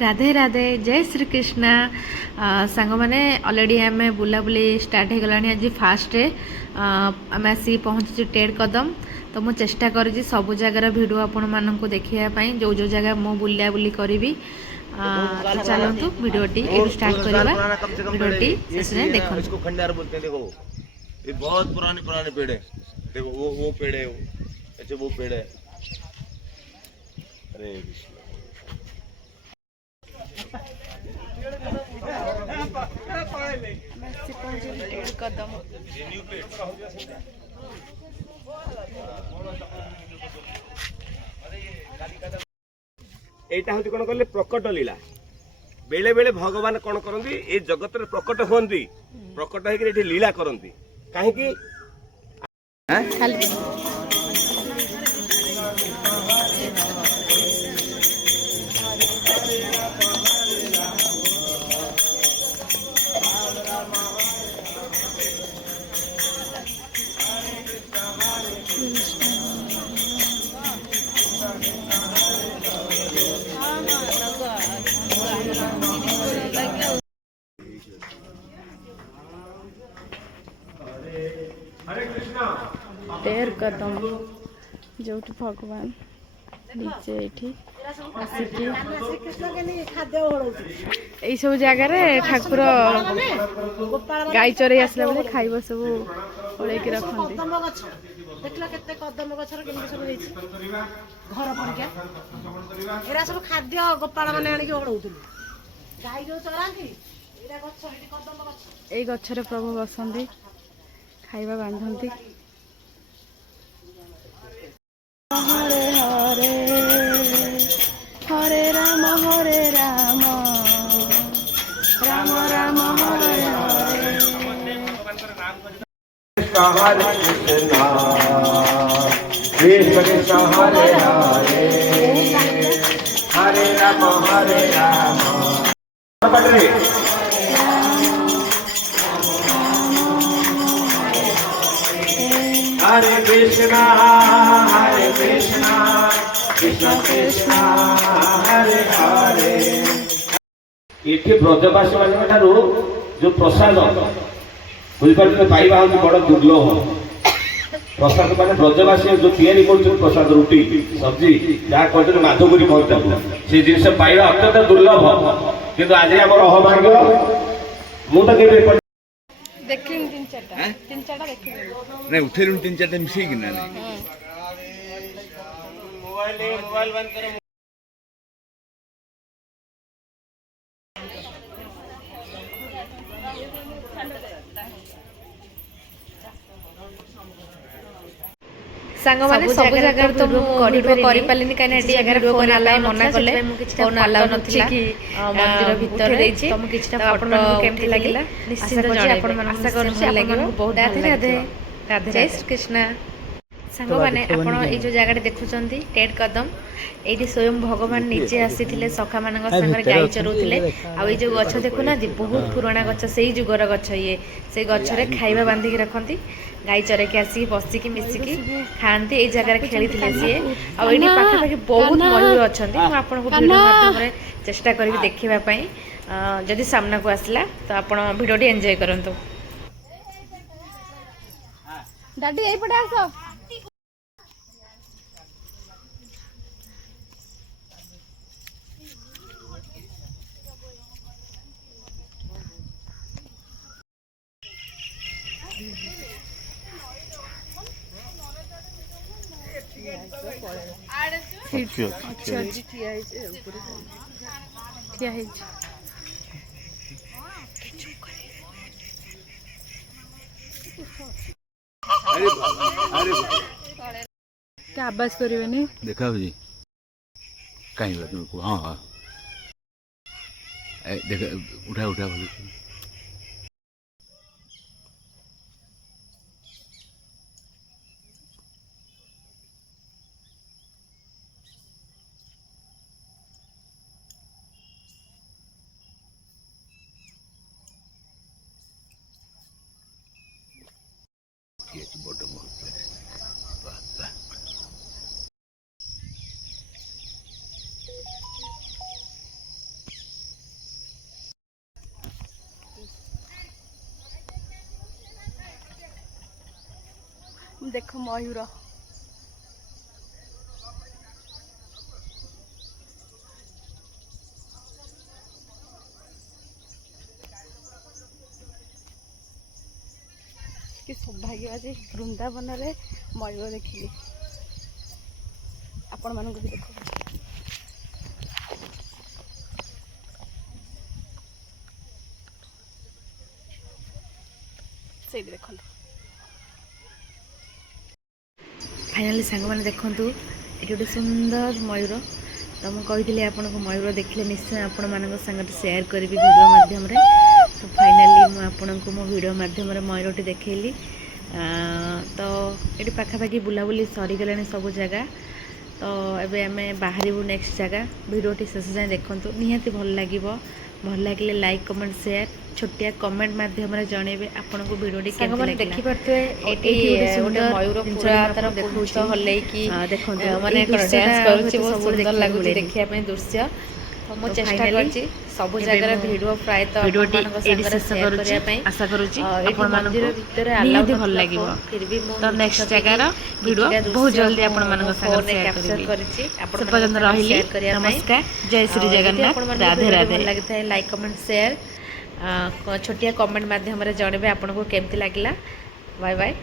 राधे राधे जय श्री कृष्णा सांग मैंने ऑलरेडी आम बुलाबुली स्टार्ट हो गला आज फास्ट आम आसिक पहुँची टेड कदम तो मुझे चेष्टा कर सब जगार भिडियो आपण मानक देखापी जो जो जगह मु बुला बुली करी चलतु भिडटी स्टार्ट करवा भिडटी देखो। इसको खंडार बोलते हैं। देखो ये बहुत पुराने पुराने पेड़ है। देखो वो पेड़ है, अच्छा वो पेड़ है। अरे कदम एटा हूँ कौन कहले प्रकट लीला। बेले बेले भगवान कौन करती ए जगत में प्रकट हुंती, प्रकट होकर लीला करती कहीं तेर कदम जो भगवान निजे ये सब जगार ठाकुर गाई चरई आसला बेले खाइब सब ओल्ल रखते देखल केते कदम गछर केमती सब ହେଇଛି घर परिका एरा सब खाद्य गोपाल माने आनी ओळौतुलु गाई जो चरांती एरा गछ हेटी कदम गछ एई गछरे प्रभु बसंती खाइबा बांधंती। हरे हरे हरे राम राम राम हरे हरे। हरे कृष्णा कृष्ण कृष्ण हरे हरे हरे राम हरे कृष्णा कृष्ण कृष्ण हरे हरे। ये ब्रजवासी मान जो प्रसाद बुझे पाइबा हूँ बड़ दुर्लभ। प्रसाद मान ब्रजवासी जो तैयारी कर प्रसाद रुटी सब्जी जहाँ कहते माधुगुरी कहते से जिन पाइबा अत्यंत दुर्लभ किंतु आज आम अहभाग्य मुझे देखिन तीन चारटा देखिन नहीं उठेलु तीन चारटा मिसेई कि ना मोबाइल बंद करो। सांग माने सब जगह तो करि पालिनी काने एटी जगह फोन अलाउ मना कले फोन अलाउ नथिला कि मंदिर भीतर देछि तुम किछटा फोटो आपन केमति लागिला निश्चित जणे आपन मन आशा करू लागिबो बहुत राधे राधे राधे जय श्री कृष्णा। सांग माने आपन ए जो जगह देखुचंती टेड कदम एटी स्वयं भगवान निजे आसीथिले सखा मानक संगे गाई चरोथिले आ ए जो गछ देखुना बहुत पुराना गछ सेही जुगर गछ ये से गछ रे खाइबा बांधी के रखंती गाई चरे के आसी बसिकी मिसिकी खाती ये जगह खेली सी आठी पाखापाखि बहुत मयूर अच्छा मुझे भिडियो माध्यम चेष्टा करी देखापी जदि सामना को आसला तो आप भिडियो एंजॉय करंतु। डाडी एई पटे आसो क्या आवाज करें देखा जी कहीं तुमको हाँ हाँ देख उठा उठा भले बड़ देख मयूर कि सौभाग्य आज वृंदावन रे मयूर देखिली आपण मानक भी देखो से देखो फाइनाली सांग मैंने देखु ये गोटे सुंदर मयूर तो मुझे कही आपन को मयूर देखले निश्चय आपण मान संग शेयर करी वीडियो माध्यम रे तो फाइनाली मुझे आपन को मो वीडियो माध्यम रे मयूरटी देखली तो ये पाखापाखि बुलाबुली सरीगला सब जगह तो एबे आमे बाहर नेक्स्ट जगह वीडियोटी शेष जाए देखु निहाती भल लगे भल लगे लाइक कमेंट शेयर छोटिया कमेंट माध्यम रे जणेबे आपन को वीडियोटी केमति लागला देखि परते एटी गोटे मयूर पूरा तार देखौछ हल्ले की देखंतु माने डांस करूछि बहुत सुंदर लागुछि देखिया पे दृश्य तो मो चेष्टा करछि सब जगह वीडियो प्राय तो वीडियोटी एडी शेयर करिया पे आशा करूछि आपन मानक भीतर आलाउ भल लागिवो फिर भी तो नेक्स्ट जगह रो वीडियो बहुत जल्दी आपन मानक संग शेयर करछि आपन पसंद रहिली नमस्कार जय श्री जगन्नाथ राधे राधे लगता है लाइक कमेंट शेयर छोटिया कमेंट माध्यम रे जणबे आपन को केमति लागला बाय बाय।